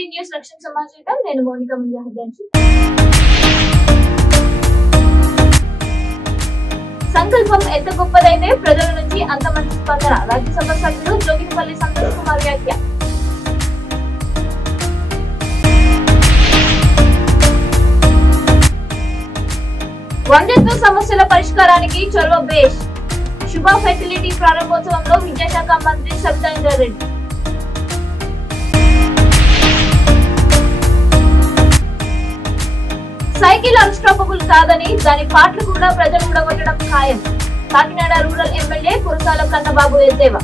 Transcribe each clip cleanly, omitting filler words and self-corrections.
Tea news లక్ష్యం సమాచారం నేను మౌనిక ముజాహిద్. సంకల్పం ఎంత గొప్పదైతే ప్రజల నుంచి అంత మంచి స్పందన. రాజ్యసభ సభ్యుడు జోగినిపల్లి సంతోష్ కుమార్ వ్యాఖ్య. వంద్యత్వ సమస్యల పరిష్కారానికి చొరవ బేష్. శుభ ఫెసిలిటీ ప్రారంభోత్సవంలో విద్యాశాఖ మంత్రి సబితా ఇంద్రారెడ్డి. సైకిల్ అన్స్టాపబుల్ కాదని దాని పాటలు కూడా ప్రజలు ఊడగొట్టడం ఖాయం. కాకినాడ రూరల్ ఎమ్మెల్యే కురసాల కన్నబాబు ఎద్దేవా.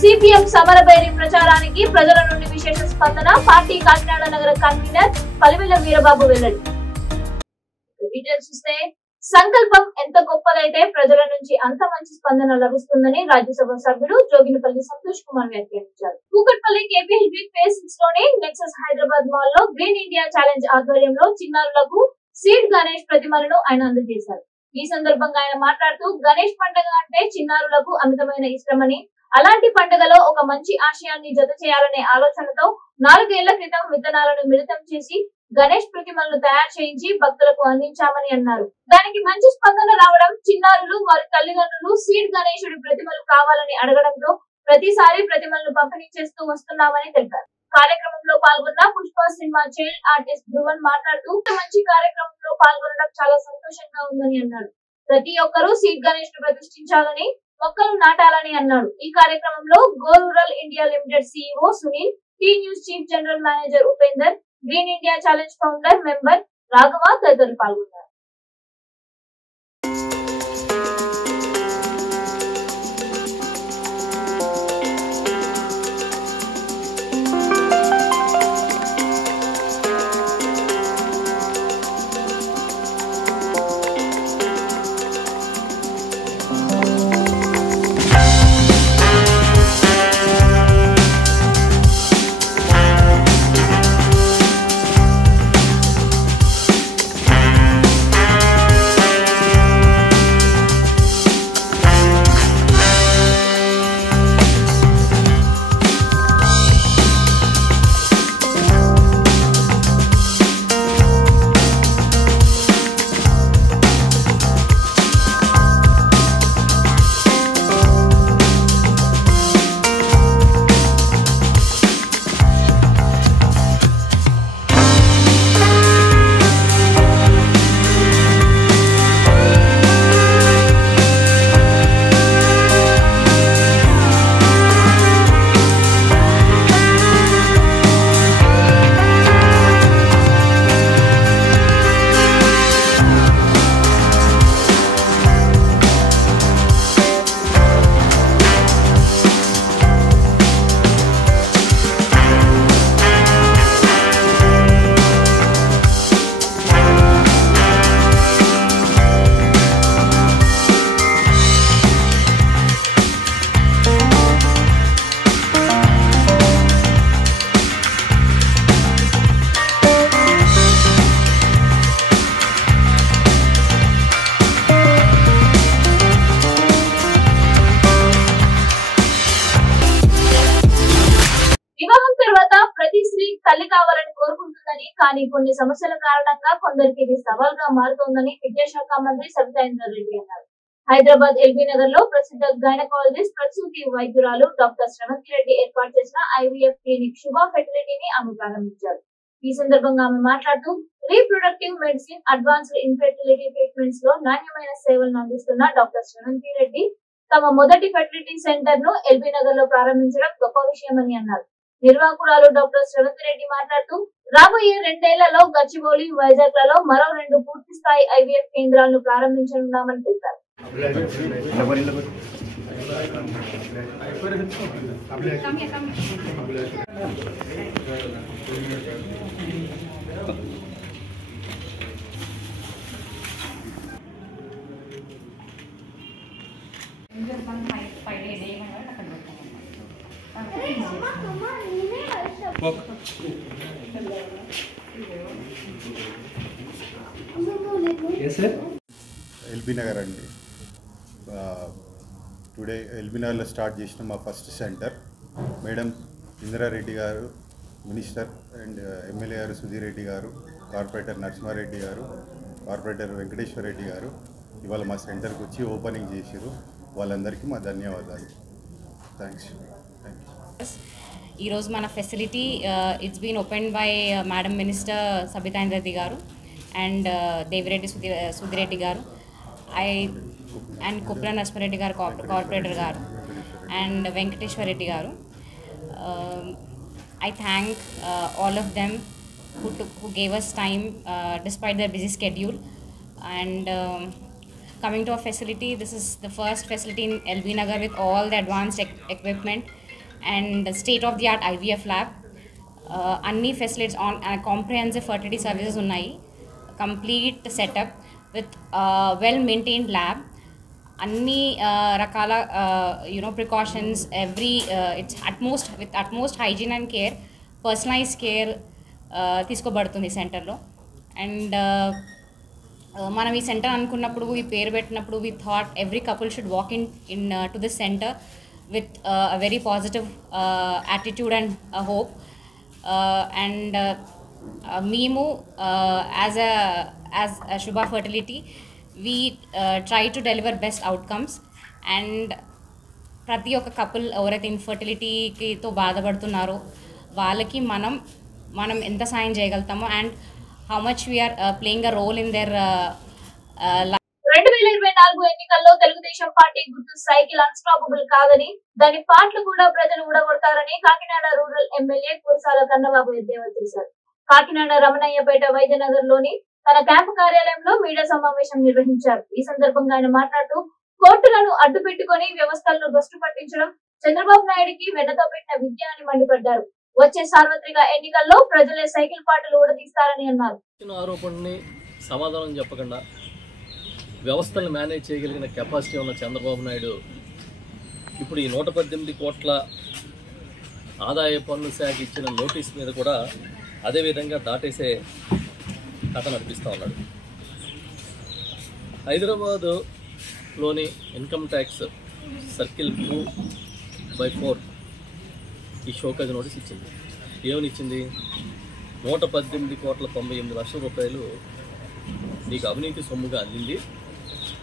సిపిఎం సమరబేరి ప్రచారానికి ప్రజల నుండి విశేష స్పందన. పార్టీ కాకినాడ నగర కన్వీనర్ పలివెల వీరబాబు వెల్లడి. డీటెయిల్స్ చూస్తే సంకల్పం ఎంత గొప్పదైతే ప్రజల నుంచి అంత మంచి స్పందన లభిస్తుందని రాజ్యసభ సభ్యుడు జోగినిపల్లి సంతోష్ కుమార్ వ్యాఖ్యానించారు. కూకట్పల్లి కేపీహెచ్బీ ఫేజ్ 6 లోని నెక్సస్ హైదరాబాద్ మాల్ లో గ్రీన్ ఇండియా ఛాలెంజ్ ఆధ్వర్యంలో చిన్నారులకు సీడ్ గణేష్ ప్రతిమలను ఆయన అందజేశారు. ఈ సందర్భంగా ఆయన మాట్లాడుతూ గణేష్ పండుగ అంటే చిన్నారులకు అమితమైన ఇష్టమని, అలాంటి పండుగలో ఒక మంచి ఆశయాన్ని జత చేయాలనే ఆలోచనతో 4 ఏళ్ల క్రితం విత్తనాలను మిళితం చేసి గణేష్ ప్రతిమలను తయారు చేయించి భక్తులకు అందించామని అన్నారు. దానికి మంచి స్పందన రావడం, చిన్నారులు వారి తల్లిదండ్రులు సీడ్ గణేశుడి ప్రతిమలు కావాలని అడగడంతో ప్రతిసారి ప్రతిమలను పంపిణీ చేస్తూ వస్తున్నామని తెలిపారు. కార్యక్రమంలో పాల్గొన్న Pushpa cinema child artist Dhruvan మాట్లాడుతూ మంచి కార్యక్రమంలో పాల్గొనడం చాలా సంతోషంగా ఉందని అన్నాడు. ప్రతి ఒక్కరూ సీడ్ గణేష్ ను ప్రతిష్ఠించాలని, మొక్కలు నాటాలని అన్నాడు. ఈ కార్యక్రమంలో Go Rural India Limited CEO Sunil, T News chief general manager Upender, Green India Challenge founder member Raghava తదితరులు పాల్గొన్నారు. తల్లి కావాలని కోరుకుంటుందని, కానీ కొన్ని సమస్యల కారణంగా కొందరికి ఇది సవాల్గా మారుతోందని విద్యాశాఖ మంత్రి సబితా ఇంద్రారెడ్డి అన్నారు. హైదరాబాద్ ఎల్బీ నగర్ లో ప్రసిద్ధ గైనకాలజిస్ట్ ప్రసూతి వైద్యురాలు డాక్టర్ శ్రవంతి రెడ్డి ఏర్పాటు చేసిన ఐవీఎఫ్ క్లినిక్ శుభ ఫెర్టిలిటీని ఆమె ప్రారంభించారు. ఈ సందర్భంగా ఆమె మాట్లాడుతూ reproductive medicine, advanced infertility treatments లో నాణ్యమైన సేవలను అందిస్తున్న డాక్టర్ శ్రవంతి రెడ్డి తమ మొదటి ఫెర్టిలిటీ సెంటర్ ను ఎల్బీ నగర్ లో ప్రారంభించడం గొప్ప విషయమని అన్నారు. నిర్వాహకురాలు డాక్టర్ శ్రవంతి రెడ్డి మాట్లాడుతూ రాబోయే 2 ఏళ్లలో గచ్చిబౌలి, వైజాగ్ లలో మరో 2 పూర్తి స్థాయి ఐవీఎఫ్ కేంద్రాలను ప్రారంభించనున్నామని తెలిపారు. ఎల్బీ నగర్ అండి. టుడే ఎల్బీనగర్లో స్టార్ట్ చేసిన మా ఫస్ట్ సెంటర్. మేడం ఇందిరారెడ్డి గారు, మినిస్టర్ అండ్ ఎమ్మెల్యే గారు సుధీర్ రెడ్డి గారు, కార్పొరేటర్ నరసింహారెడ్డి గారు, కార్పొరేటర్ వెంకటేశ్వర రెడ్డి గారు ఇవాళ మా సెంటర్కి వచ్చి ఓపెనింగ్ చేసారు. వాళ్ళందరికీ మా ధన్యవాదాలు. థ్యాంక్స్. ఈరోజు మన facility it's been opened by madam minister Sabitha Indra Reddy garu and Devireddy Sudhi Reddy గారు అండ్ కుప్రా నరసింహారెడ్డి గారు కార్పొరేటర్ గారు అండ్ వెంకటేశ్వర రెడ్డి గారు. I thank all of them who gave us time despite their busy schedule. And coming to our facility, this is the first facility in LB Nagar with all the advanced equipment and the state-of-the-art IVF lab. Anni facilities on comprehensive fertility services unnai, complete setup with well-maintained lab. Anni rakala precautions, every it's with utmost hygiene and care, personalized care తీసుకోబడుతుంది సెంటర్లో. And మనం ఈ centre అనుకున్నప్పుడు, ఈ పేరు పెట్టినప్పుడు we thought every couple should walk in to this center with a very positive attitude and hope. And మేము as a Shubha Fertility, we try to deliver best outcomes. And ప్రతి ఒక్క couple ఎవరైతే ఇన్ఫర్టిలిటీతో బాధపడుతున్నారో వాళ్ళకి మనం ఎంత సాయం చేయగలుగుతామో and how much we're playing a role in their 2024 ఎన్నికల్లో తెలుగుదేశం పార్టీ గుర్తు సైకిల్ అన్స్టాపబుల్ కాదని, దాని పాటలు కూడా ప్రజలు ఊడగొడతారని కాకినాడ రూరల్ ఎమ్మెల్యే కురసాల కన్నబాబు ఎద్దేవా చేశారు. కాకినాడ రమణయ్యపేట వైద్యనగర్ లోని తన క్యాంపు కార్యాలయంలో మీడియా సమావేశం నిర్వహించారు. ఈ సందర్భంగా ఆయన మాట్లాడుతూ, కోర్టులను అడ్డు పెట్టుకుని వ్యవస్థలను భ్రష్టు పట్టించడం చంద్రబాబు నాయుడికి వెన్నతో పెట్టిన విద్య అని మండిపడ్డారు. వచ్చే సార్వత్రిక ఎన్నికల్లో ప్రజలే సైకిల్ పాటలు ఊడదీస్తారని అన్నారు. ఆరోపణని సమాధానం చెప్పకుండా వ్యవస్థలను మేనేజ్ చేయగలిగిన కెపాసిటీ ఉన్న చంద్రబాబు నాయుడు ఇప్పుడు ఈ 118 కోట్ల ఆదాయ పన్ను శాఖ ఇచ్చిన నోటీస్ మీద కూడా అదేవిధంగా దాటేసే కథ నడిపిస్తూ ఉన్నాడు. హైదరాబాదులోని ఇన్కమ్ ట్యాక్స్ సర్కిల్ 2/4 ఈ షోకాజ్ నోటీస్ ఇచ్చింది. ఏమని ఇచ్చింది? 118 కోట్ల 98 లక్షల రూపాయలు నీకు అవినీతి సొమ్ముగా అందింది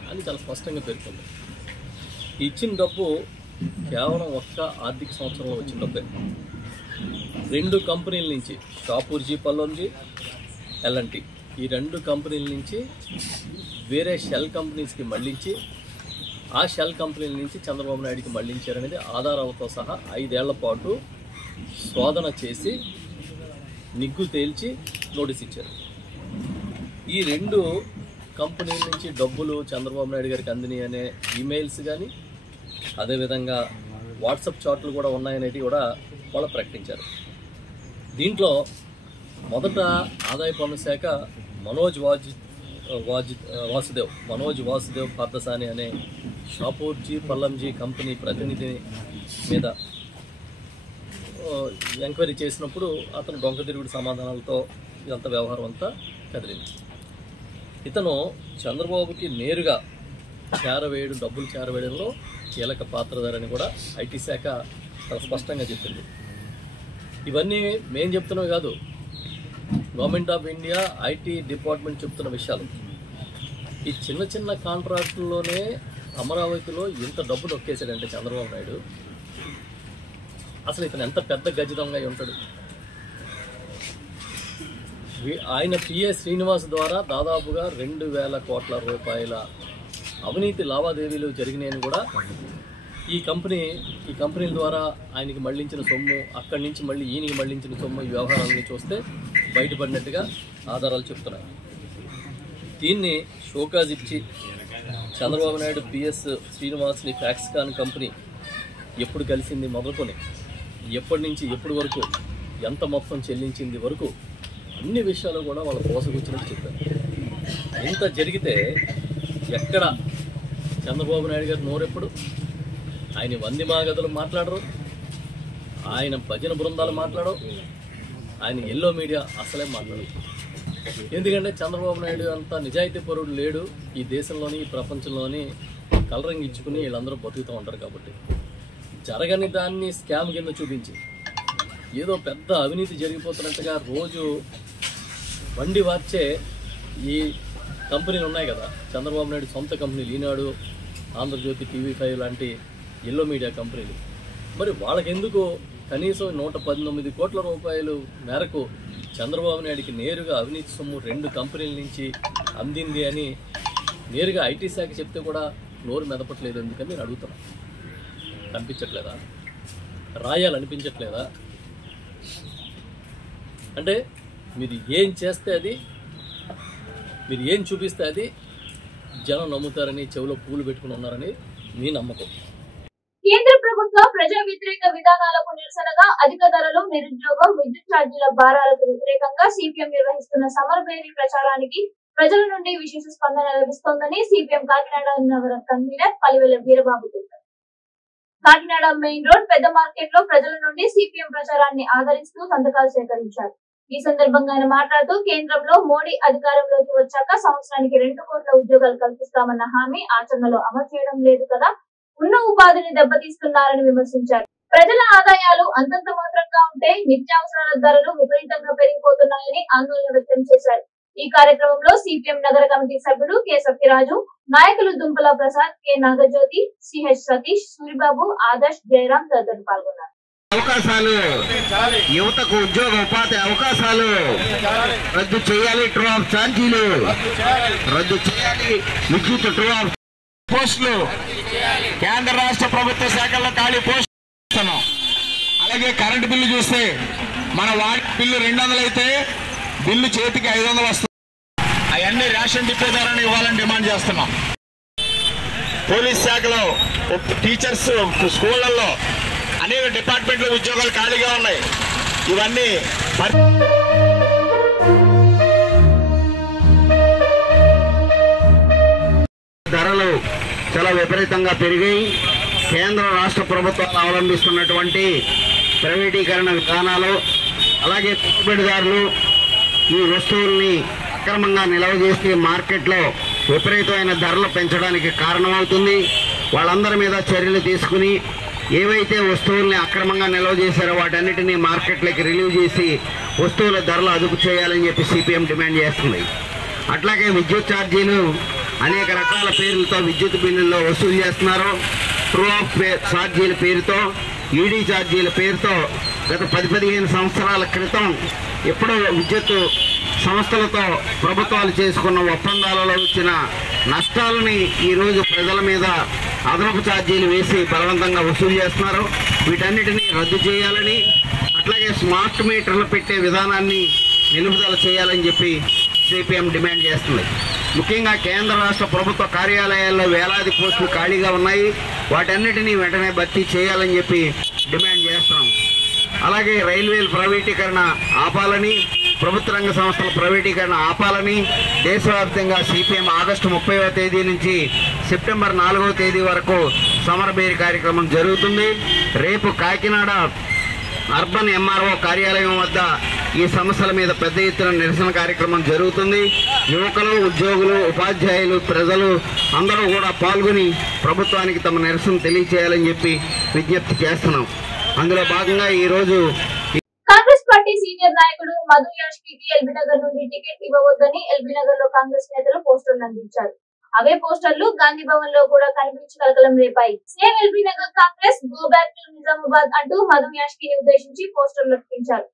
అని చాలా స్పష్టంగా పేర్కొంది. ఇచ్చిన డబ్బు కేవలం ఒక్క ఆర్థిక సంవత్సరంలో వచ్చిన డబ్బే. 2 కంపెనీల నుంచి, షాపూర్జీ పల్లంజీ, ఎల్ఎన్టీ, ఈ 2 కంపెనీల నుంచి వేరే షెల్ కంపెనీస్కి మళ్లించి, ఆ షెల్ కంపెనీల నుంచి చంద్రబాబు నాయుడికి మళ్లించారనేది ఆధారాలతో సహా 5 ఏళ్ల పాటు శోధన చేసి నిగ్గు తేల్చి నోటీస్ ఇచ్చారు. ఈ 2 కంపెనీల నుంచి డబ్బులు చంద్రబాబు నాయుడు గారికి అందినాయి అనే ఈమెయిల్స్ కానీ, అదేవిధంగా వాట్సాప్ చాట్లు కూడా ఉన్నాయనేది కూడా వాళ్ళు ప్రకటించారు. దీంట్లో మొదట ఆదాయ పన్ను శాఖ మనోజ్ వాసుదేవ్ పార్థసాని అనే షాపూర్జీ పల్లంజీ కంపెనీ ప్రతినిధి మీద ఎంక్వైరీ చేసినప్పుడు అతను డొంక తిరుగుడు సమాధానాలతో ఇదంతా వ్యవహారం అంతా కదిలింది. ఇతను చంద్రబాబుకి నేరుగా డబ్బులు చేరవేయడంలో కీలక పాత్రధారని కూడా ఐటీ శాఖ చాలా స్పష్టంగా చెప్పింది. ఇవన్నీ మేము చెప్తున్నవి కాదు, government of India IT department చెప్తున్న విషయాలు. ఈ చిన్న చిన్న కాంట్రాక్టుల్లోనే అమరావతిలో ఇంత డబ్బు నొక్కేశాడంటే చంద్రబాబు నాయుడు, అసలు ఇతను ఎంత పెద్ద గజితంగా ఉంటాడు. ఆయన పిఏ శ్రీనివాస్ ద్వారా దాదాపుగా 2,000 కోట్ల రూపాయల అవినీతి లావాదేవీలు జరిగినాయని కూడా ఈ కంపెనీల ద్వారా ఆయనకి మళ్లించిన సొమ్ము, అక్కడి నుంచి మళ్ళీ ఈయనకి మళ్లించిన సొమ్ము, ఈ వ్యవహారాలని చూస్తే బయటపడినట్టుగా ఆధారాలు చెప్తున్నాయి. దీన్ని షోకాజ్ ఇచ్చి చంద్రబాబు నాయుడు పిఎస్ శ్రీనివాస్ని ఫ్యాక్స్కాన్ కంపెనీ ఎప్పుడు కలిసింది మొదలుకొని ఎప్పటి నుంచి ఎప్పటి వరకు ఎంత మొత్తం చెల్లించింది వరకు అన్ని విషయాలు కూడా వాళ్ళ పోసకొచ్చినట్టు చెప్పారు. ఇంత జరిగితే ఎక్కడ చంద్రబాబు నాయుడు గారు నోరెప్పుడు? ఆయన వందిమాగదులు మాట్లాడరు, ఆయన భజన బృందాలు మాట్లాడవు, ఆయన ఎల్లో మీడియా అసలే మాట్లాడరు. ఎందుకంటే చంద్రబాబు నాయుడు అంత నిజాయితీ పరుడు లేడు ఈ దేశంలోని, ఈ ప్రపంచంలోని కలరింగ్ ఇచ్చుకుని వీళ్ళందరూ బతుకుతూ ఉంటారు. కాబట్టి జరగని దాన్ని స్కామ్ కింద చూపించి ఏదో పెద్ద అవినీతి జరిగిపోతున్నట్టుగా రోజు వండి వార్చే ఈ కంపెనీలు ఉన్నాయి కదా, చంద్రబాబు నాయుడు సొంత కంపెనీలు, ఈనాడు, ఆంధ్రజ్యోతి, TV5 లాంటి ఎల్లో మీడియా కంపెనీలు. మరి వాళ్ళకెందుకు కనీసం 119 కోట్ల రూపాయలు మేరకు చంద్రబాబు నాయుడికి నేరుగా అవినీతి సొమ్ము 2 కంపెనీల నుంచి అందింది అని నేరుగా ఐటీ శాఖ చెప్తే కూడా నోరు మెదపట్లేదు ఎందుకని నేను అడుగుతున్నాను. కనిపించట్లేదా? రాయాలనిపించట్లేదా? అంటే మీరు ఏం చేస్తే అది, మీరు ఏం చూపిస్తే అది జనం నమ్ముతారని చెవిలో పూలు పెట్టుకుని ఉన్నారని మీ నమ్మకం. కేంద్ర ప్రభుత్వ ప్రజా వ్యతిరేక విధానాలకు నిరసనగా అధిక ధరలు, నిరుద్యోగం, విద్యుత్ ఛార్జీల భారాలకు వ్యతిరేకంగా సిపిఎం నిర్వహిస్తున్న సమర్ బేరీ ప్రచారానికి ప్రజల నుండి విశేష స్పందన లభిస్తోందని సిపిఎం కాకినాడ నగర కన్వీనర్ పలివెల వీరబాబు తెలిపారు. కాకినాడ మెయిన్ రోడ్ పెద్ద మార్కెట్ లో ప్రజల నుండి సిపిఎం ప్రచారాన్ని ఆదరిస్తూ సంతకాలు సేకరించారు. ఈ సందర్భంగా ఆయన మాట్లాడుతూ కేంద్రంలో మోడీ అధికారంలోకి వచ్చాక సంవత్సరానికి 2 కోట్ల ఉద్యోగాలు కల్పిస్తామన్న హామీ ఆచరణలో అమలు చేయడం లేదు కదా, ఉన్న ఉపాధిని దెబ్బతీస్తున్నారని విమర్శించారు. ప్రజల ఆదాయాలు అంతంత మాత్రంగా ఉంటే నిత్యావసరాల ధరలు విపరీతంగా పెరిగిపోతున్నాయని ఆందోళన వ్యక్తం చేశారు. ఈ కార్యక్రమంలో సిపిఎం నగర కమిటీ సభ్యుడు కె సత్యరాజు, నాయకులు దుంపల ప్రసాద్, కె నాగజ్యోతి, సిహెచ్ సతీష్, సూరిబాబు, ఆదర్శ్, జయరాం తదితరులు పాల్గొన్నారు. అవకాశాలు, యువతకు ఉద్యోగ ఉపాధి అవకాశాలు రద్దు చేయాలి, ట్రూ ఆఫ్ ఛార్జీలు రద్దు చేయాలి, విద్యుత్ ట్రూ ఆఫ్ పోస్టులు, కేంద్ర రాష్ట్ర ప్రభుత్వ శాఖల్లో ఖాళీ పోస్టులు. అలాగే కరెంటు బిల్లు చూస్తే మన వాడి బిల్లు 200 అయితే బిల్లు చేతికి 500 వస్తుంది. అవన్నీ రేషన్ డిపో ద్వారా ఇవ్వాలని డిమాండ్ చేస్తున్నాం. పోలీస్ శాఖలో, టీచర్స్ స్కూళ్లలో అనేక డిపార్ట్మెంట్ల ఉద్యోగాలు ఖాళీగా ఉన్నాయి. ఇవన్నీ ధరలు చాలా విపరీతంగా పెరిగాయి. కేంద్ర రాష్ట్ర ప్రభుత్వాలు అవలంబిస్తున్నటువంటి ప్రైవేటీకరణ విధానాలు, అలాగే పెట్టుబడిదారులు ఈ వస్తువుల్ని అక్రమంగా నిల్వ చేసి మార్కెట్లో విపరీతమైన ధరలు పెంచడానికి కారణమవుతుంది. వాళ్ళందరి మీద చర్యలు తీసుకుని ఏవైతే వస్తువుల్ని అక్రమంగా నిల్వ చేశారో వాటన్నిటినీ మార్కెట్లోకి రిలీవ్ చేసి వస్తువుల ధరలు అదుపు చేయాలని చెప్పి సిపిఎం డిమాండ్ చేస్తుంది. అట్లాగే విద్యుత్ ఛార్జీలు అనేక రకాల పేర్లతో విద్యుత్ బిల్లుల్లో వసూలు చేస్తున్నారు. ట్రూ ఆఫ్ ఛార్జీల పేరుతో, ఈడీ ఛార్జీల పేరుతో గత 10-15 సంవత్సరాల క్రితం ఎప్పుడో విద్యుత్ సంస్థలతో ప్రభుత్వాలు చేసుకున్న ఒప్పందాలలో వచ్చిన నష్టాలని ఈరోజు ప్రజల మీద అదనపు ఛార్జీలు వేసి బలవంతంగా వసూలు చేస్తున్నారు. వీటన్నిటినీ రద్దు చేయాలని, అట్లాగే స్మార్ట్ మీటర్లు పెట్టే విధానాన్ని నిలుపుదల చేయాలని చెప్పి సిపిఎం డిమాండ్ చేస్తుంది. ముఖ్యంగా కేంద్ర రాష్ట్ర ప్రభుత్వ కార్యాలయాల్లో వేలాది పోస్టులు ఖాళీగా ఉన్నాయి. వాటన్నిటినీ వెంటనే భర్తీ చేయాలని చెప్పి డిమాండ్ చేస్తున్నాం. అలాగే రైల్వేల ప్రైవేటీకరణ ఆపాలని, ప్రభుత్వ రంగ సంస్థల ప్రైవేటీకరణ ఆపాలని దేశవ్యాప్తంగా సిపిఎం ఆగస్టు 30వ తేదీ నుంచి సెప్టెంబర్ 4వ తేదీ వరకు సమర్ బేరీ కార్యక్రమం జరుగుతుంది. రేపు కాకినాడ అర్బన్ ఎంఆర్ఓ కార్యాలయం వద్ద ఈ సమస్యల మీద పెద్ద ఎత్తున నిరసన కార్యక్రమం జరుగుతుంది. యువకులు, ఉద్యోగులు, ఉపాధ్యాయులు, ప్రజలు అందరూ కూడా పాల్గొని ప్రభుత్వానికి తమ నిరసన తెలియచేయాలని చెప్పి విజ్ఞప్తి చేస్తున్నాం. అందులో భాగంగా ఈరోజు కాంగ్రెస్ పార్టీ సీనియర్ నాయకుడు మధు యాష్కి ఎల్బీ నగర్ నుండి టికెట్ ఇవ్వవద్దని ఎల్బీ నగర్ లో కాంగ్రెస్ నేతలు పోస్టర్లు అందించారు. అవే పోస్టర్లు గాంధీ భవన్ లో కూడా కనిపించి కలకలం రేపాయి. Save LB Nagar Congress, go back to Nizamabad అంటూ మధు యాష్కిని ఉద్దేశించి పోస్టర్లు అతికించారు.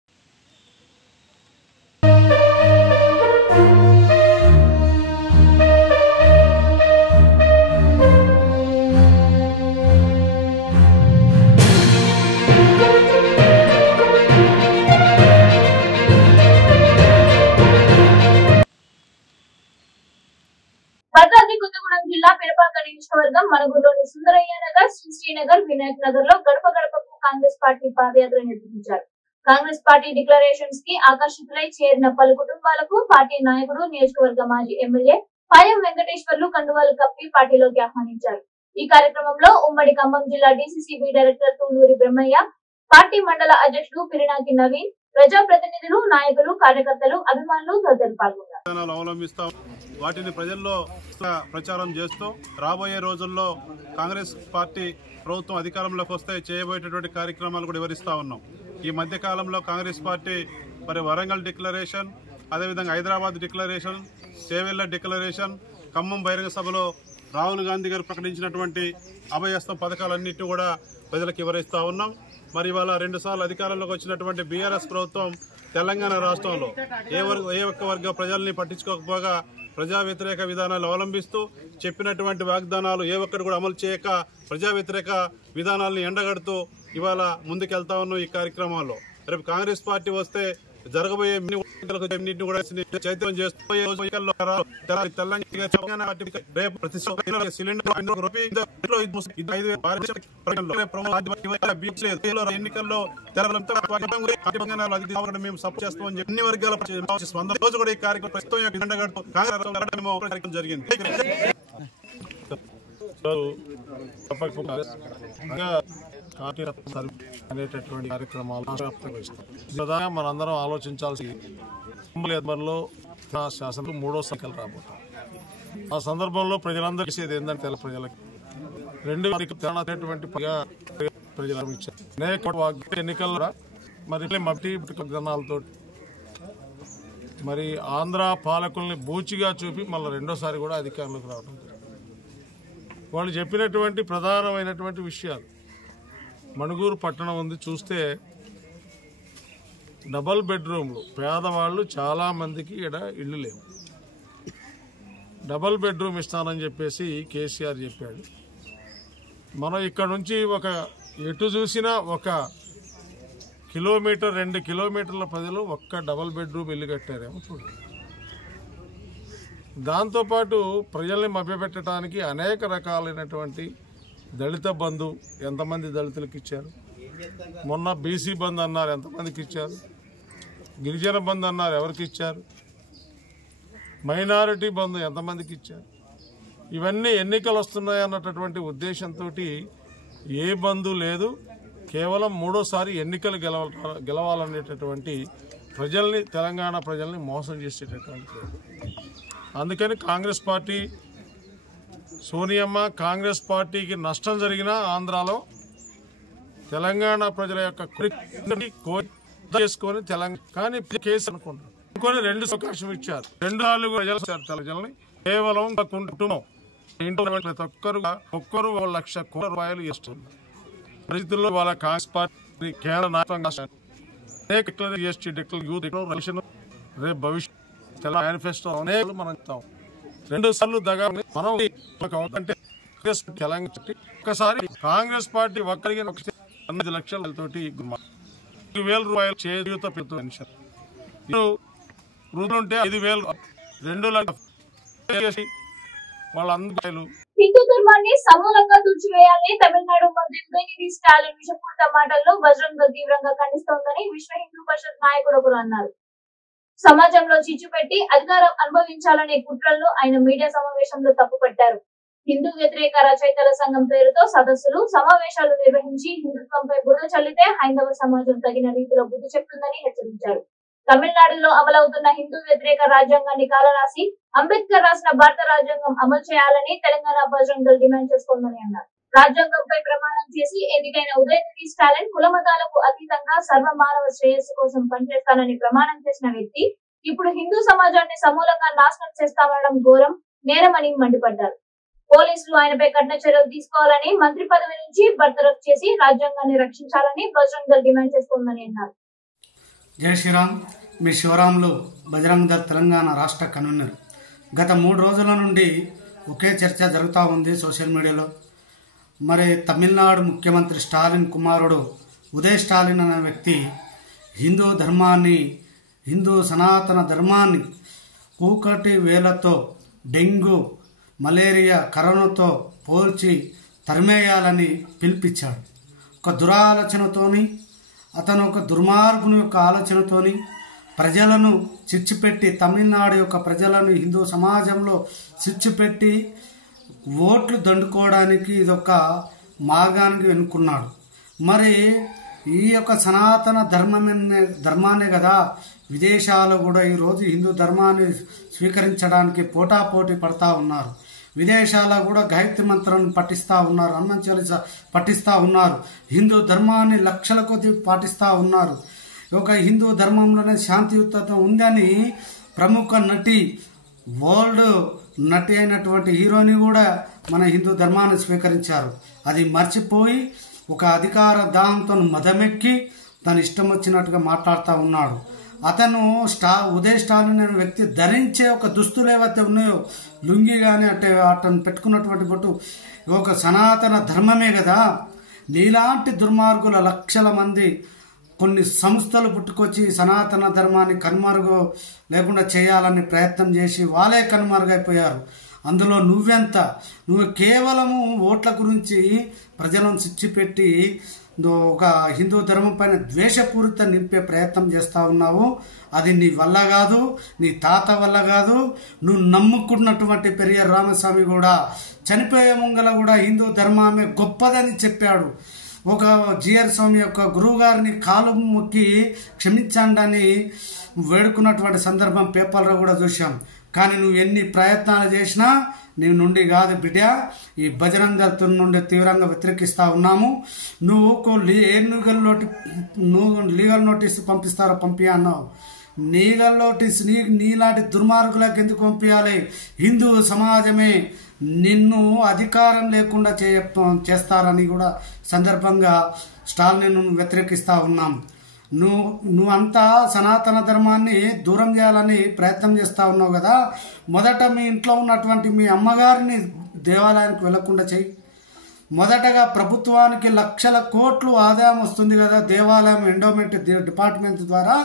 భద్రాద్రి కొత్తగూడెం జిల్లా పెనుపాక నియోజకవర్గం మణుగూరులోని సుందరయ్య నగర్, శ్రీనగర్, వినాయక్ నగర్ లో గడప గడపకు కాంగ్రెస్ పార్టీ పాదయాత్ర నిర్వహించారు. కాంగ్రెస్ పార్టీ డిక్లరేషన్స్ కి ఆకర్షితులై చేరిన పలు కుటుంబాలకు పార్టీ నాయకుడు, నియోజకవర్గ మాజీ ఎమ్మెల్యే పాయం వెంకటేశ్వర్లు కండువాలు కప్పి పార్టీలోకి ఆహ్వానించారు. ఈ కార్యక్రమంలో ఉమ్మడి ఖమ్మం జిల్లా డిసిసిబి డైరెక్టర్ తూలూరి బ్రహ్మయ్య, పార్టీ మండల అధ్యక్షుడు పిరినాకి నవీన్, ప్రజాప్రతినిధులు, నాయకులు, కార్యకర్తలు, అభిమానులు తదితరులు పాల్గొన్నారు. అవలంబిస్తాం. వాటిని ప్రజల్లో ప్రచారం చేస్తూ రాబోయే రోజుల్లో కాంగ్రెస్ పార్టీ ప్రభుత్వం అధికారంలోకి వస్తే చేయబోయేటటువంటి కార్యక్రమాలు కూడా వివరిస్తా ఉన్నాం. ఈ మధ్య కాలంలో కాంగ్రెస్ పార్టీ మరి వరంగల్ డిక్లరేషన్, అదేవిధంగా హైదరాబాద్ డిక్లరేషన్, చేవెళ్ల డిక్లరేషన్, ఖమ్మం బహిరంగ సభలో రాహుల్ గాంధీ గారు ప్రకటించినటువంటి అభయహస్తం పథకాలన్నింటినీ కూడా ప్రజలకు వివరిస్తూ ఉన్నాం. మరి ఇవాళ 2 సార్లు అధికారంలోకి వచ్చినటువంటి బీఆర్ఎస్ ప్రభుత్వం తెలంగాణ రాష్ట్రంలో ఏ ఒక్క వర్గ ప్రజల్ని పట్టించుకోకపోగా ప్రజా వ్యతిరేక విధానాలు అవలంబిస్తూ చెప్పినటువంటి వాగ్దానాలు ఏ ఒక్కటి కూడా అమలు చేయక ప్రజా వ్యతిరేక విధానాలను ఎండగడుతూ ఇవాళ ముందుకెళ్తా ఉన్నాం. ఈ కార్యక్రమాల్లో రేపు కాంగ్రెస్ పార్టీ వస్తే జరగబోయే కూడా చైతన్యం చేస్తూ ఎన్నికల్లో మేము సపోర్ట్ చేస్తామని చెప్పి అన్ని వర్గాల రోజు కూడా ఈ కార్యక్రమం జరిగింది. అనేటటువంటి కార్యక్రమాలు ప్రధానంగా మనందరం ఆలోచించాల్సి లో శాసనం 3వ సంఖ్యలు రాబోతాం. ఆ సందర్భంలో ప్రజలందరూ చేసేది ఏంటంటే ప్రజలకి 2 తెలంగాణటువంటి ప్రజలు ఇచ్చారు అనేక ఎన్నికల్లో మరి వాగ్దానాలతో మరి ఆంధ్ర పాలకుల్ని బూచిగా చూపి మళ్ళీ 2వ కూడా అధికారంలోకి రావడం జరిగింది. వాళ్ళు చెప్పినటువంటి ప్రధానమైనటువంటి విషయాలు మణుగూరు పట్టణం ఉంది, చూస్తే డబల్ బెడ్రూమ్లు, పేదవాళ్ళు చాలామందికి ఇక్కడ ఇళ్ళు లేవు. డబల్ బెడ్రూమ్ ఇస్తానని చెప్పేసి కేసీఆర్ చెప్పాడు. మనం ఇక్కడ నుంచి ఎటు చూసినా 1 కిలోమీటర్ 2 కిలోమీటర్ల ప్రజలు ఒక్క డబల్ బెడ్రూమ్ ఇల్లు కట్టారేమో చూడండి. దాంతోపాటు ప్రజల్ని మభ్యపెట్టడానికి అనేక రకాలైనటువంటి దళిత బంధు ఎంతమంది దళితులకు ఇచ్చారు, మొన్న బీసీ బంధు అన్నారు ఎంతమందికి ఇచ్చారు, గిరిజన బంధు అన్నారు ఎవరికి ఇచ్చారు, మైనారిటీ బంధు ఎంతమందికి ఇచ్చారు. ఇవన్నీ ఎన్నికలు వస్తున్నాయన్నటువంటి ఉద్దేశంతో ఏ బంధు లేదు, కేవలం 3వసారి ఎన్నికలు గెలవాలనేటటువంటి ప్రజల్ని, తెలంగాణ ప్రజల్ని మోసం చేసేటటువంటి. అందుకని కాంగ్రెస్ పార్టీ, సోనియమ్మ కాంగ్రెస్ పార్టీకి నష్టం జరిగినా ఆంధ్రాలో తెలంగాణ ప్రజల యొక్క చేసుకొని కానీ కేసు అనుకుంటారు 2 అవకాశం ఇచ్చారు. 2 ప్రజల్ని కేవలం కుటుంబం ఇంట్లో ప్రతి ఒక్కరు 1 లక్ష కోట్ల రూపాయలు ఇస్తున్నారు. పరిస్థితుల్లో వాళ్ళ కాంగ్రెస్ పార్టీ కేంద్ర నాయకత్వం రేపు భవిష్యత్ మేనిఫెస్టో అనేక మనం ఇస్తాం. 2 సార్లు దగా మనం అంటే తెలంగాణ ఒకసారి కాంగ్రెస్ పార్టీ ఒక్కరికి 9 లక్షలతోటి 5,000 రూపాయలు చేయూత పెన్షన్ వృద్ధులుంటే 5,000 2 లక్షలు వాళ్ళందరూ హిందూ ధర్మాన్ని సమూలంగా తుడిచివేయాలని తమిళనాడు మంత్రి ఉదయనిధి స్టాలిన్ విషపూరిత మాటల్లో బజరంగ దళ్ తీవ్రంగా ఖండిస్తోందని విశ్వ హిందూ పరిషత్ నాయకుడు ఒకరు అన్నారు. సమాజంలో చిచ్చు పెట్టి అధికారం అనుభవించాలనే కుట్రలను ఆయన మీడియా సమావేశంలో తప్పుపట్టారు. హిందూ వ్యతిరేక రచయితల సంఘం పేరుతో సదస్సులు, సమావేశాలు నిర్వహించి హిందుత్వంపై బురద చల్లితే హైందవ సమాజం తగిన రీతిలో బుద్ధి చెప్తుందని హెచ్చరించారు. తమిళనాడులో అమలవుతున్న హిందూ వ్యతిరేక రాజ్యాంగాన్ని కాలరాసి అంబేద్కర్ రాసిన భారత రాజ్యాంగం అమలు చేయాలని తెలంగాణ బజరంగ దళ్ డిమాండ్ చేస్తోందని అన్నారు. రాజ్యాంగంపై ప్రమాణం చేసి ఎన్నికైన ఉదయనిధి స్టాలిన్ కులమతాలకు అతీతంగా సర్వ మానవ శ్రేయస్సు కోసం పనిచేస్తానని ప్రమాణం చేసిన వ్యక్తి ఇప్పుడు హిందూ సమాజాన్ని సమూలంగా నాశనం చేస్తామనడం ఘోరం, నేరమని మండిపడ్డారు. పోలీసులు ఆయనపై కఠిన చర్యలు తీసుకోవాలని, మంత్రి పదవి నుంచి బర్తరఫ్ చేసి రాజ్యాంగాన్ని రక్షించాలని బజరంగ దళ్ డిమాండ్ చేస్తోందని అన్నారు. జై శ్రీరామ్. మీ శివరాములు బజరంగ దళ్ తెలంగాణ రాష్ట్ర కన్వీనర్. గత 3 రోజుల నుండి ఒకే చర్చ జరుగుతూ ఉంది సోషల్ మీడియాలో. మరి తమిళనాడు ముఖ్యమంత్రి స్టాలిన్ కుమారుడు ఉదయ్ స్టాలిన్ అనే వ్యక్తి హిందూ ధర్మాన్ని, హిందూ సనాతన ధర్మాన్ని కూకటి వేలతో డెంగ్యూ, మలేరియా, కరోనాతో పోల్చి తరిమేయాలని పిలిపించాడు. ఒక దురాలోచనతోని, అతను ఒక దుర్మార్గుని యొక్క ఆలోచనతోని ప్రజలను చిచ్చుపెట్టి, తమిళనాడు యొక్క ప్రజలను హిందూ సమాజంలో చిచ్చుపెట్టి ఓట్లు దండుకోవడానికి ఇదొక మార్గానికి ఎన్నుకున్నాడు. మరి ఈ యొక్క సనాతన ధర్మాన్ని కదా విదేశాలు కూడా ఈరోజు హిందూ ధర్మాన్ని స్వీకరించడానికి పోటాపోటీ పడతా ఉన్నారు. విదేశాల్లో కూడా గాయత్రి మంత్రాన్ని పఠిస్తూ ఉన్నారు, హనుమాన్ చాలీసా పఠిస్తూ ఉన్నారు, హిందూ ధర్మాన్ని లక్షల కొద్ది పాటిస్తూ ఉన్నారు. ఒక హిందూ ధర్మంలోనే శాంతియుత ఉందని ప్రముఖ నటి, వరల్డ్ నటి అయినటువంటి హీరోని కూడా మన హిందూ ధర్మాన్ని స్వీకరించారు. అది మర్చిపోయి ఒక అధికార దాహంతో మదమెక్కి తన ఇష్టం వచ్చినట్టుగా మాట్లాడుతూ ఉన్నాడు. అతను ఉదయ్ స్టాలిన్ అనే వ్యక్తి ధరించే ఒక దుస్తులు ఏవైతే ఉన్నాయో, లుంగి కానీ అంటే అతను పెట్టుకున్నటువంటి బొట్టు ఒక సనాతన ధర్మమే కదా. నీలాంటి దుర్మార్గుల లక్షల మంది కొన్ని సంస్థలు పుట్టుకొచ్చి సనాతన ధర్మాన్ని కనుమరుగు లేకుండా చేయాలని ప్రయత్నం చేసి వాళ్ళే కనుమరుగైపోయారు. అందులో నువ్వెంత? నువ్వు కేవలము ఓట్ల గురించి ప్రజలను చిచ్చిపెట్టి ఒక హిందూ ధర్మం పైన ద్వేషపూరిత నింపే ప్రయత్నం చేస్తూ ఉన్నావు. అది నీ వల్ల కాదు, నీ తాత వల్ల కాదు. నువ్వు నమ్ముకున్నటువంటి పెరియార్ రామస్వామి కూడా చనిపోయే ముంగల కూడా హిందూ ధర్మమే గొప్పదని చెప్పాడు. ఒక జిఆర్ స్వామి యొక్క గురువు గారిని కాలు మొక్కి క్షమించండి అని వేడుకున్నటువంటి సందర్భం పేపర్లో కూడా చూసాం. కానీ నువ్వు ఎన్ని ప్రయత్నాలు చేసినా నీ నుండి కాదు బిడ్డ. ఈ బజరంగ దళ్ నుండి తీవ్రంగా వ్యతిరేకిస్తా ఉన్నాము. నువ్వు లీగల్ నోటీస్ పంపిస్తారో పంపి అన్నావు. లీగల్ నోటీస్ నీలాంటి దుర్మార్గులకు ఎందుకు పంపించాలి? హిందూ సమాజమే నిన్ను అధికారం లేకుండా చేస్తారని కూడా సందర్భంగా స్టాలిన్ వ్యతిరేకిస్తా ఉన్నాం. నువ్వంతా సనాతన ధర్మాన్ని దూరం చేయాలని ప్రయత్నం చేస్తా ఉన్నావు కదా. మొదట మీ ఇంట్లో ఉన్నటువంటి మీ అమ్మగారిని దేవాలయానికి వెళ్లకుండా చెయ్యి. మొదటగా ప్రభుత్వానికి లక్షల కోట్లు ఆదాయం వస్తుంది కదా దేవాలయం ఎండోమెంట్ డిపార్ట్మెంట్ ద్వారా.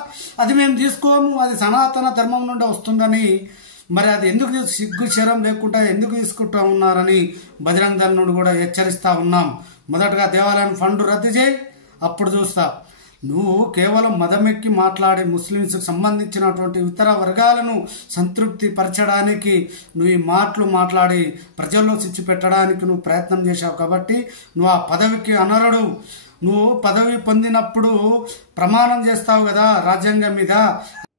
అది మేము తీసుకోము, అది సనాతన ధర్మం నుండి వస్తుందని. మరి అది ఎందుకు సిగ్గు శరం లేకుండా ఎందుకు తీసుకుంటా ఉన్నారని బజరంగ దళ్ నుండి కూడా హెచ్చరిస్తా ఉన్నాం. మొదటగా దేవాలయం ఫండ్ రద్దు చేయి, అప్పుడు చూస్తా. నువ్వు కేవలం మదమెక్కి మాట్లాడి ముస్లింస్కి సంబంధించినటువంటి ఇతర వర్గాలను సంతృప్తి పరచడానికి నువ్వు ఈ మాటలు మాట్లాడి ప్రజల్లో చిచ్చు పెట్టడానికి నువ్వు ప్రయత్నం చేశావు. కాబట్టి నువ్వు ఆ పదవికి అనర్హుడు. నువ్వు పదవి పొందినప్పుడు ప్రమాణం చేస్తావు కదా రాజ్యాంగం మీద.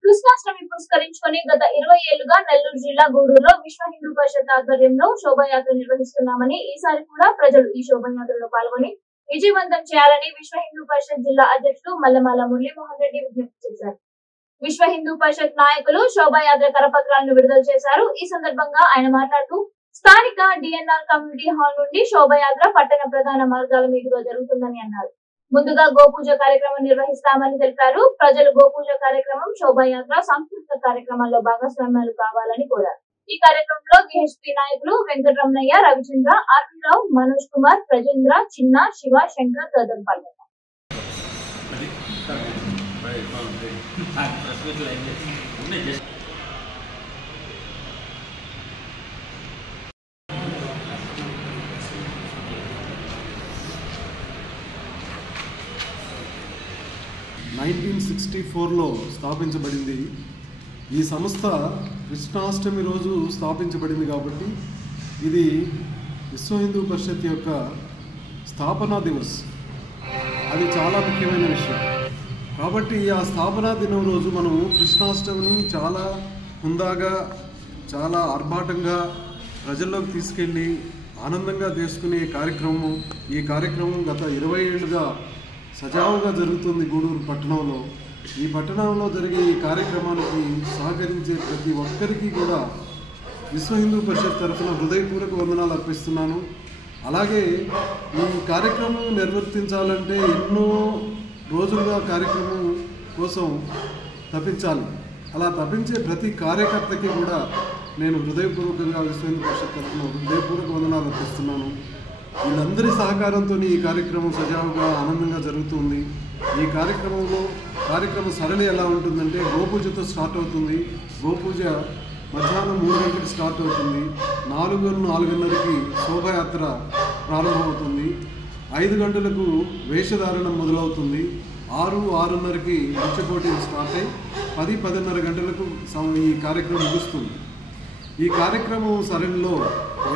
కృష్ణాష్టమి పురస్కరించుకొని గత 20 ఏళ్లుగా నెల్లూరు జిల్లా గూడూరులో విశ్వ హిందూ పరిషత్ ఆధ్వర్యంలో శోభాయాత్ర నిర్వహిస్తున్నామని, ఈసారి కూడా ప్రజలు ఈ శోభాయాత్రలో పాల్గొని విజయవంతం చేయాలని విశ్వ హిందూ పరిషత్ జిల్లా అధ్యక్షుడు మల్లమాల మురళీమోహన్ రెడ్డి విజ్ఞప్తి చేశారు. విశ్వ హిందూ పరిషత్ నాయకులు శోభాయాత్ర కరపత్రాలను విడుదల చేశారు. ఈ సందర్భంగా ఆయన మాట్లాడుతూ స్థానిక డిఎన్ఆర్ కమ్యూనిటీ హాల్ నుండి శోభాయాత్ర పట్టణ ప్రధాన మార్గాల మీదుగా జరుగుతుందని అన్నారు. ముందుగా గోపూజ కార్యక్రమం నిర్వహిస్తామని తెలిపారు. ప్రజలు గోపూజ కార్యక్రమం, శోభాయాత్ర, సాంస్కృతిక కార్యక్రమాల్లో భాగస్వామ్యాలు కావాలని కోరారు. ఈ కార్యక్రమంలో విహెచ్పి నాయకులు వెంకటరమణయ్య, రవిచంద్ర, ఆర్వీరావు, మనోజ్ కుమార్, ప్రజేంద్ర, చిన్న, శివ, శంకర్ తదితరులు పాల్గొన్నారు. 1964లో స్థాపించబడింది. ఈ సంస్థ కృష్ణాష్టమి రోజు స్థాపించబడింది కాబట్టి ఇది విశ్వ హిందూ పరిషత్ యొక్క స్థాపనా దివస్. అది చాలా ముఖ్యమైన విషయం. కాబట్టి ఆ స్థాపనా దినం రోజు మనము కృష్ణాష్టమిని చాలా హుందాగా, చాలా ఆర్భాటంగా ప్రజల్లోకి తీసుకెళ్ళి ఆనందంగా చేసుకునే కార్యక్రమం. ఈ కార్యక్రమం గత 20 ఏళ్ళుగా సజావుగా జరుగుతుంది గూడూరు పట్టణంలో. ఈ పట్టణంలో జరిగే ఈ కార్యక్రమానికి సహకరించే ప్రతి ఒక్కరికి కూడా విశ్వ హిందూ పరిషత్ తరఫున హృదయపూర్వక వందనాలు అర్పిస్తున్నాను. అలాగే ఈ కార్యక్రమం నిర్వర్తించాలంటే ఎన్నో రోజులుగా కార్యక్రమం కోసం తప్పించాలి. అలా తప్పించే ప్రతి కార్యకర్తకి కూడా నేను హృదయపూర్వకంగా విశ్వ హిందూ పరిషత్ తరఫున హృదయపూర్వక వందనాలు అర్పిస్తున్నాను. వీళ్ళందరి సహకారంతో ఈ కార్యక్రమం సజావుగా ఆనందంగా జరుగుతుంది. ఈ కార్యక్రమంలో కార్యక్రమ సరళి ఎలా ఉంటుందంటే గోపూజతో స్టార్ట్ అవుతుంది. గోపూజ మధ్యాహ్నం 3 గంటలకు స్టార్ట్ అవుతుంది. 4:30కి శోభాయాత్ర ప్రారంభమవుతుంది. 5 గంటలకు వేషధారణం మొదలవుతుంది. 6:30కి నృత్య పోటీలు స్టార్ట్ అయ్యి 10-10:30 గంటలకు ఈ కార్యక్రమం ముగుస్తుంది. ఈ కార్యక్రమం సరళిలో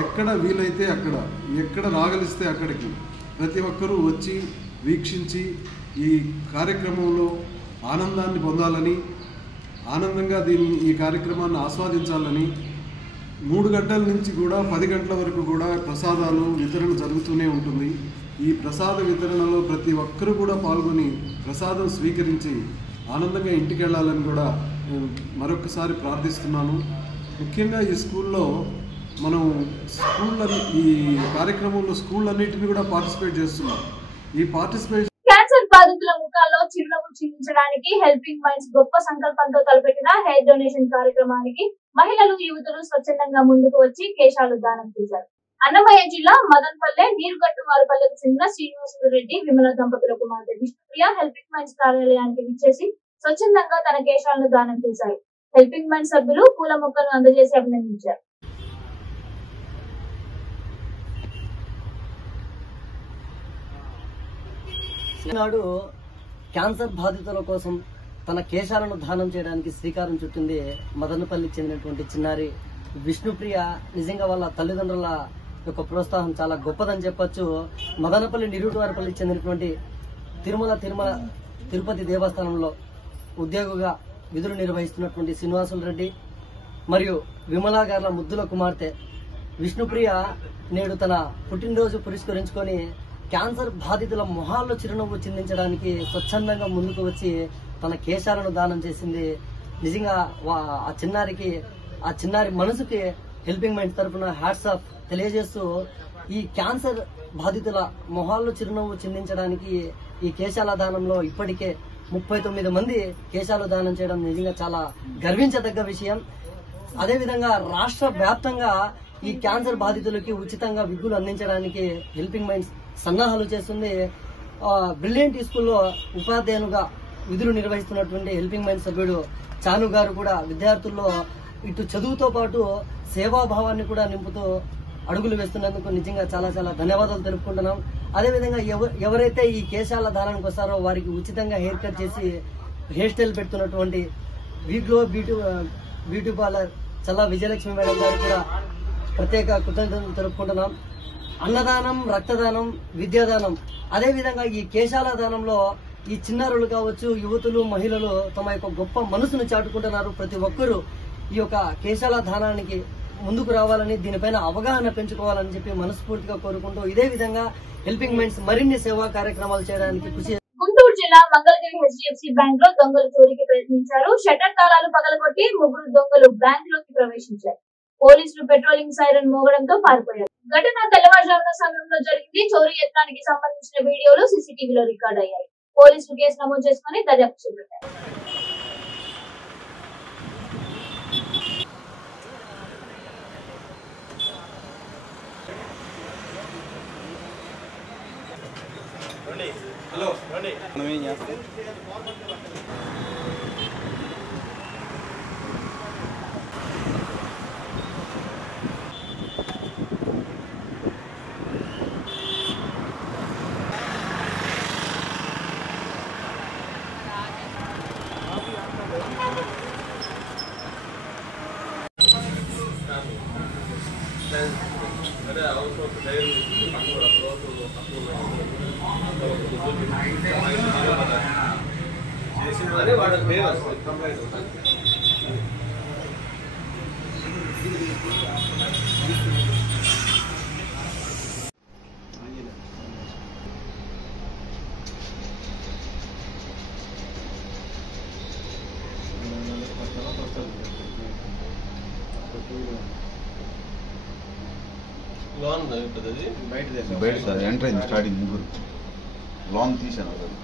ఎక్కడ వీలైతే అక్కడ, ఎక్కడ రాగలిస్తే అక్కడికి ప్రతి ఒక్కరూ వచ్చి వీక్షించి ఈ కార్యక్రమంలో ఆనందాన్ని పొందాలని, ఆనందంగా ఈ కార్యక్రమాన్ని ఆస్వాదించాలని 3 గంటల నుంచి కూడా 10 గంటల వరకు కూడా ప్రసాదాలు వితరణ జరుగుతూనే ఉంటుంది. ఈ ప్రసాద వితరణలో ప్రతి ఒక్కరూ కూడా పాల్గొని ప్రసాదం స్వీకరించి ఆనందంగా ఇంటికి వెళ్ళాలని కూడా మరొకసారి ప్రార్థిస్తున్నాను. ముఖ్యంగా ఈ స్కూల్లో మనం ఈ కార్యక్రమంలో స్కూళ్ళన్నింటినీ కూడా పార్టిసిపేట్ చేస్తున్నాం. ఈ పార్టిసిపేషన్ క్యాన్సర్ బాధితుల ముఖాల్లో చిరునవ్వు చిందించడానికి హెల్పింగ్ మైండ్స్ గొప్ప సంకల్పంతో తలపెట్టిన హెయిర్ డొనేషన్ కార్యక్రమానికి మహిళలు, యువతులు స్వచ్ఛందంగా ముందుకు వచ్చి కేశాలు దానం చేశారు. అన్నమయ్య జిల్లా మదన్పల్లె నీరుగట్టు వారిపల్లెకు చెందిన శ్రీనివాసులు రెడ్డి, విమల దంపతుల కుమార్తె విష్ణుప్రియ హెల్పింగ్ మైండ్స్ కార్యాలయానికి విచ్చేసి స్వచ్ఛందంగా తన కేశాలను దానం చేశారు. హెల్పింగ్ మైండ్స్ సభ్యులు పూల మొక్కలను అందజేసి అభినందించారు. ఈనాడు క్యాన్సర్ బాధితుల కోసం తన కేశాలను దానం చేయడానికి శ్రీకారం చుట్టింది మదనపల్లికి చెందినటువంటి చిన్నారి విష్ణుప్రియ. నిజంగా వాళ్ళ తల్లిదండ్రుల యొక్క ప్రోత్సాహం చాలా గొప్పదని చెప్పొచ్చు. మదనపల్లి నిరుటివారిపల్లికి చెందినటువంటి తిరుపతి దేవస్థానంలో ఉద్యోగిగా విధులు నిర్వహిస్తున్నటువంటి శ్రీనివాసులు రెడ్డి మరియు విమలా గార్ల ముద్దుల కుమార్తె విష్ణుప్రియ నేడు తన పుట్టినరోజు పురస్కరించుకొని క్యాన్సర్ బాధితుల మొహాల్లో చిరునవ్వు చిందించడానికి స్వచ్ఛందంగా ముందుకు వచ్చి తన కేశాలను దానం చేసింది. నిజంగా ఆ చిన్నారి మనసుకి హెల్పింగ్ మైండ్స్ తరఫున హ్యాట్స్ ఆఫ్ తెలియజేస్తూ, ఈ క్యాన్సర్ బాధితుల మొహాల్లో చిరునవ్వు చిందించడానికి ఈ కేశాల దానంలో ఇప్పటికే 39 మంది కేశాలు దానం చేయడం నిజంగా చాలా గర్వించదగ్గ విషయం. అదేవిధంగా రాష్ట్ర వ్యాప్తంగా ఈ క్యాన్సర్ బాధితులకి ఉచితంగా విద్యులు అందించడానికి హెల్పింగ్ మైండ్స్ సన్నాహాలు చేస్తుంది. బ్రిలియంట్ స్కూల్లో ఉపాధ్యాయునిగా విధులు నిర్వహిస్తున్నటువంటి హెల్పింగ్ మైండ్స్ సభ్యుడు చాను గారు కూడా విద్యార్థుల్లో ఇటు చదువుతో పాటు సేవాభావాన్ని కూడా నింపుతూ అడుగులు వేస్తున్నందుకు నిజంగా చాలా చాలా ధన్యవాదాలు తెలుపుకుంటున్నాం. అదేవిధంగా ఎవరైతే ఈ కేశాల దానానికి వస్తారో వారికి ఉచితంగా హెయిర్ కట్ చేసి హెయిర్ స్టైల్ పెడుతున్నటువంటి వీగ్లో బ్యూటీ పార్లర్ చల్లా విజయలక్ష్మి మేడం గారు కూడా ప్రత్యేక కృతజ్ఞతలు తెలుపుకుంటున్నాం. అన్నదానం, రక్తదానం, విద్యాదానం, అదేవిధంగా ఈ కేశాల దానంలో ఈ చిన్నారులు కావచ్చు, యువతులు, మహిళలు తమ యొక్క గొప్ప మనసును చాటుకుంటున్నారు. ప్రతి ఒక్కరూ ఈ యొక్క కేశాల దానానికి ముందుకు రావాలని, దీనిపైన అవగాహన పెంచుకోవాలని చెప్పి మనస్ఫూర్తిగా కోరుకుంటూ ఇదే విధంగా హెల్పింగ్ మైండ్స్ మరిన్ని సేవా కార్యక్రమాలు చేయడానికి కృషి. గుంటూరు జిల్లా మంగళగిరి HDFC బ్యాంక్ లో దొంగలు చోరీకి ప్రయత్నించారు. షట్టర్ తాళాలు పగలగొట్టి 3 దొంగలు బ్యాంక్ లోకి ప్రవేశించారు. పోలీసులు పెట్రోలింగ్ సైరన్ మోగడంతో పారిపోయారు. ఘటన తెల్లవారుజామున సమయంలో జరిగింది. చోరీ యత్నానికి సంబంధించిన వీడియోలు సీసీటీవీలో రికార్డ్ అయ్యాయి. పోలీసులు కేసు నమోదు చేసుకుని దర్యాప్తు చేపట్టారు. బయట సార్ ఎంటర్ అయింది స్టార్టింగ్ ముగ్గురు లాంగ్ తీశాను సార్.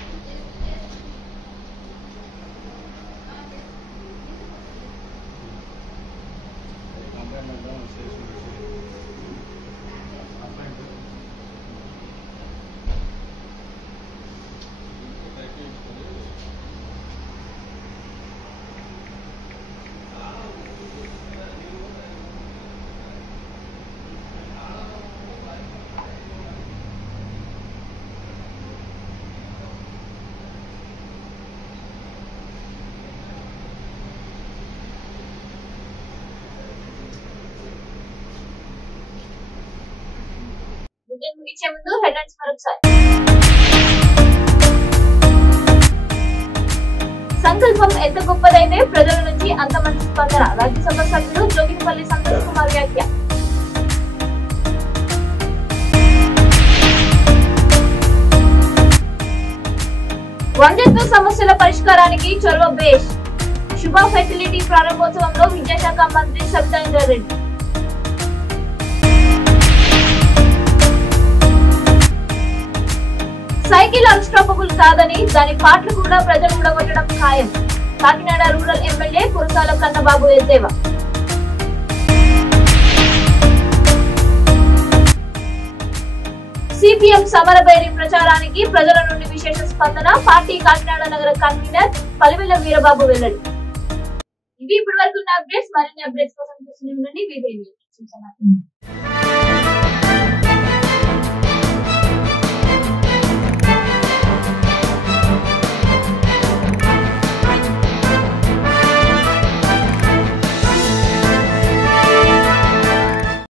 ముగించే ముందు హెడ్లైన్స్ మరొకసారి. గొప్పదైతే ప్రజల నుంచి అంత మంచి స్పందన. రాజ్యసభ సభ్యుడు జోగినిపల్లి సంతోష్ కుమార్ వ్యాఖ్య. వంద్యత్వ సమస్యల పరిష్కారానికి చొరవ బేష్. శుభ ఫెసిలిటీ ప్రారంభోత్సవంలో విద్యాశాఖ మంత్రి సబితా ఇంద్రారెడ్డి. సైకిల్ అన్స్టాపబుల్ కాదని దాని పాటలు కూడా ప్రజలు ఊడగొట్టడం ఖాయం. కాకినాడ రూరల్ ఎమ్మెల్యే కురసాల కన్నబాబు ఎద్దేవా. సిపిఎం సమరభేరి ప్రచారానికి ప్రజల నుండి విశేష స్పందన. పార్టీ కాకినాడ నగర కన్వీనర్ పలివెల్ల వీరబాబు వెల్లడి. ఇవి ఇప్పటి వరకు ఉన్న అప్డేట్స్. మరిన్ని అప్డేట్స్ కోసం చూస్తూనే ఉండండి.